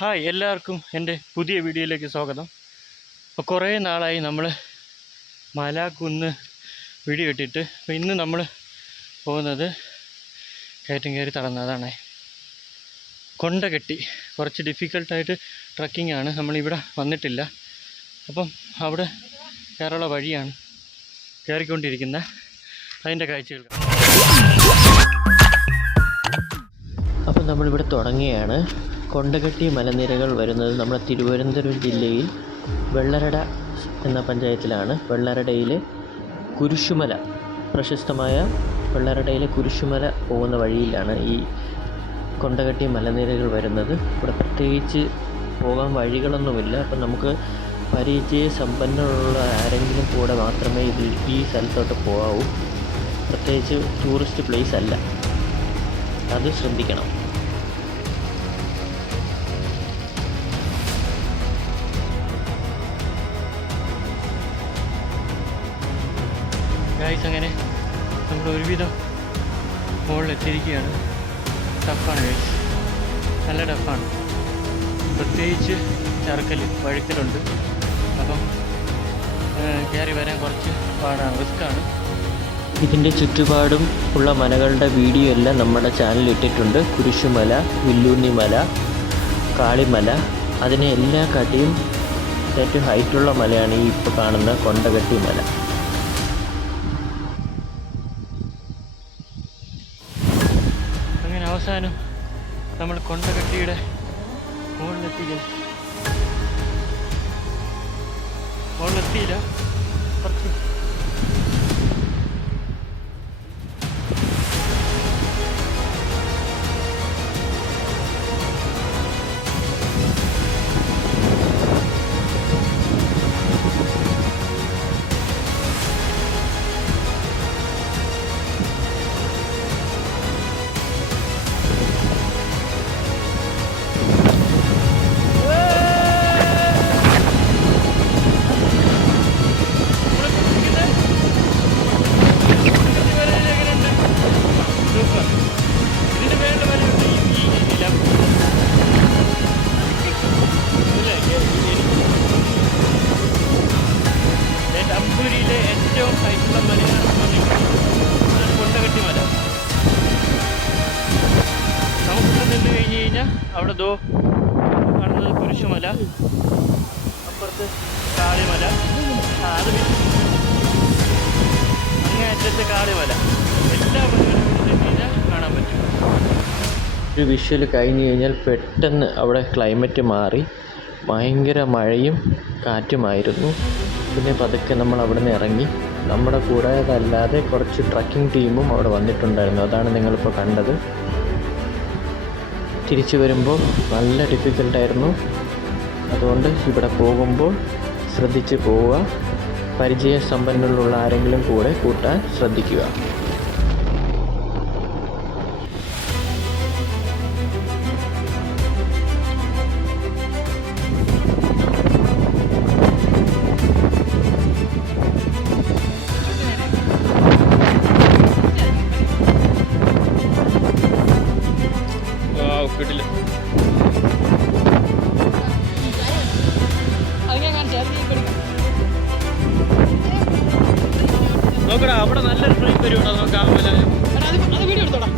Hi, എല്ലാവർക്കും എൻ്റെ പുതിയ വീഡിയോയിലേക്ക് സ്വാഗതം. അപ്പോൾ കുറേ നാളായി നമ്മൾ മല കുന്ന് വീഡിയോ ഇട്ടിട്ട്. അപ്പോൾ ഇന്ന് നമ്മൾ പോകുന്നത് കയറ്റം കയറി തടന്നതാണ് കൊണ്ടകെട്ടി. കുറച്ച് ഡിഫിക്കൽട്ടായിട്ട് ട്രക്കിംഗ് ആണ്. നമ്മളിവിടെ വന്നിട്ടില്ല. അപ്പം അവിടെ കയറുള്ള വഴിയാണ് കയറിക്കൊണ്ടിരിക്കുന്നത്. അതിൻ്റെ കാഴ്ചകൾ. അപ്പം നമ്മളിവിടെ തുടങ്ങിയാണ്. കൊണ്ടകെട്ടി മലനിരകൾ വരുന്നത് നമ്മുടെ തിരുവനന്തപുരം ജില്ലയിൽ വെള്ളറട എന്ന പഞ്ചായത്തിലാണ്. വെള്ളറടയിലെ കുരിശുമല, പ്രശസ്തമായ വെള്ളറടയിലെ കുരിശുമല പോകുന്ന വഴിയിലാണ് ഈ കൊണ്ടകെട്ടി മലനിരകൾ വരുന്നത്. ഇവിടെ പ്രത്യേകിച്ച് പോകാൻ വഴികളൊന്നുമില്ല. അപ്പം നമുക്ക് പരിചയ സമ്പന്നമുള്ള ആരെങ്കിലും കൂടെ മാത്രമേ ഈ സ്ഥലത്തോട്ട് പോകാവൂ. പ്രത്യേകിച്ച് ടൂറിസ്റ്റ് പ്ലേസ് അല്ല, അത് ശ്രദ്ധിക്കണം. ഗൈസ്, അങ്ങനെ നമ്മൾ ഒരുവിധം മുകളിലെത്തിയിരിക്കുകയാണ്. ടഫാണ് ഗൈസ്, നല്ല ടഫാണ്. പ്രത്യേകിച്ച് ചർക്കൽ വഴുക്കലുണ്ട്. അപ്പം കയറി വരാൻ കുറച്ച് പാടാണ്, റിസ്ക്കാണ്. ഇതിൻ്റെ ചുറ്റുപാടും ഉള്ള മലകളുടെ വീഡിയോ എല്ലാം നമ്മുടെ ചാനലിൽ ഇട്ടിട്ടുണ്ട്. കുരിശുമല, വില്ലൂന്നിമല, കാളിമല, അതിനെ എല്ലാ കാട്ടിയും ഏറ്റവും ഹൈറ്റുള്ള മലയാണ് ഈ ഇപ്പോൾ കാണുന്ന കൊണ്ടകെട്ടി മല. അങ്ങനെ അവസാനം നമ്മൾ കൊണ്ടകെട്ടിയുടെ മുകളിലെത്തിയില്ല. കുറച്ച് അമ്പൂരിയിലെ ഏറ്റവും ഹൈറ്റുള്ള മലയാണ് കൊണ്ടകെട്ടി മല. നമുക്കിവിടെ നിന്ന് കഴിഞ്ഞ് കഴിഞ്ഞാൽ അവിടെ കാണുന്നത് കുരിശുമല, അപ്പുറത്ത് കാളിമല, അത് അങ്ങേയറ്റത്തെ കാളിമല, എല്ലാ മലകളും ഇവിടെ നിന്ന് കഴിഞ്ഞാൽ കാണാൻ പറ്റും. ഒരു വിഷ്വൽ കഴിഞ്ഞ് കഴിഞ്ഞാൽ പെട്ടെന്ന് അവിടെ ക്ലൈമറ്റ് മാറി ഭയങ്കര മഴയും കാറ്റുമായിരുന്നു. പിന്നെ പതുക്കെ നമ്മൾ അവിടെ നിന്ന് ഇറങ്ങി. നമ്മുടെ കൂടെ അതല്ലാതെ കുറച്ച് ട്രക്കിംഗ് ടീമും അവിടെ വന്നിട്ടുണ്ടായിരുന്നു. അതാണ് നിങ്ങളിപ്പോൾ കണ്ടത്. തിരിച്ചു വരുമ്പോൾ നല്ല ഡിഫിക്കൽട്ടായിരുന്നു. അതുകൊണ്ട് ഇവിടെ പോകുമ്പോൾ ശ്രദ്ധിച്ച് പോവുക. പരിചയസമ്പന്നമുള്ള ആരെങ്കിലും കൂടെ കൂട്ടാൻ ശ്രദ്ധിക്കുക. കിട്ടില്ല. നോക്കടാ, അവിടെ നല്ലൊരു ഫ്രെയിം വരുവാണോ നോക്കാം. വീഡിയോ എടുത്തോടാ.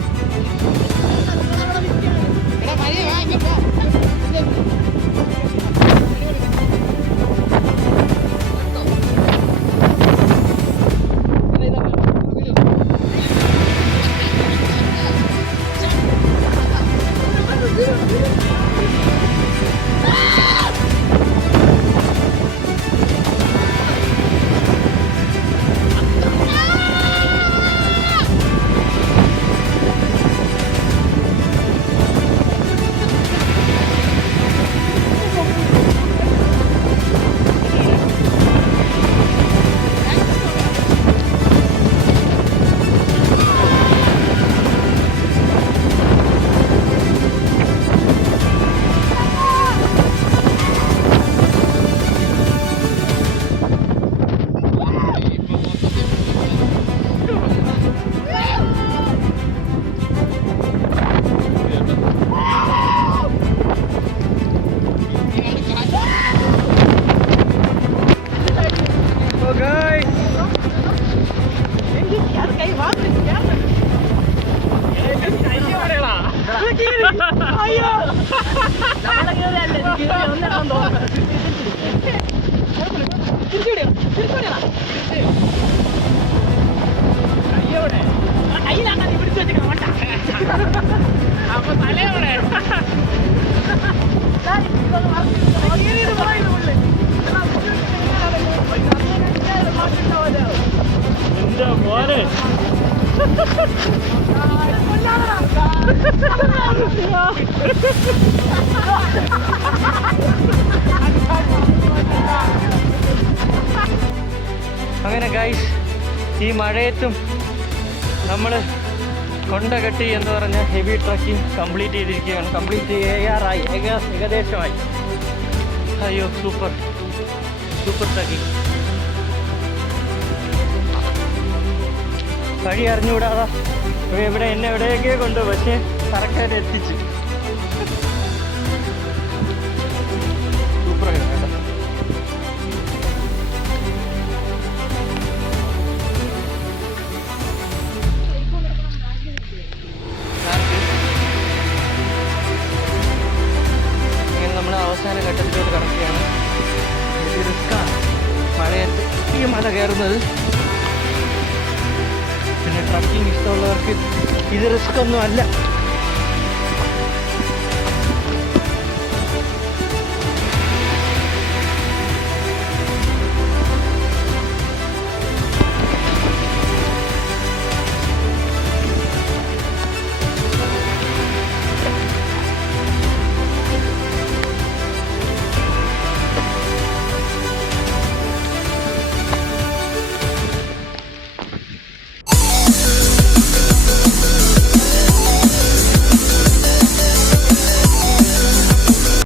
അപ്പൊ തലയോടെ എന്താ പോലെ അങ്ങനെ ഗൈസ്, ഈ മഴയത്തും നമ്മൾ കൊണ്ടകെട്ടി എന്ന് പറഞ്ഞ ഹെവി ട്രക്കിംഗ് കംപ്ലീറ്റ് ചെയ്തിരിക്കുകയാണ്. കംപ്ലീറ്റ് ചെയ്യാറായി, ഏകദേശമായി. അയ്യോ, സൂപ്പർ ട്രക്കിംഗ്. വഴി അറിഞ്ഞുകൂടാതെ ഇവിടെ എന്നെ എവിടെയൊക്കെ കൊണ്ട്, പക്ഷേ കറക്റ്റായിട്ട് എത്തിച്ചു. സൂപ്പറായി കേട്ടോ. ഇങ്ങനെ നമ്മൾ അവസാന ഘട്ടത്തിലോട്ട് കടക്കുകയാണ്. ഇത് റിസ്ക്കാണ് മഴയത്ത് ഈ മല കയറുന്നത്. പിന്നെ ട്രക്കിംഗ് ഇഷ്ടമുള്ളവർക്ക് ഇത് റിസ്ക് ഒന്നും അല്ല.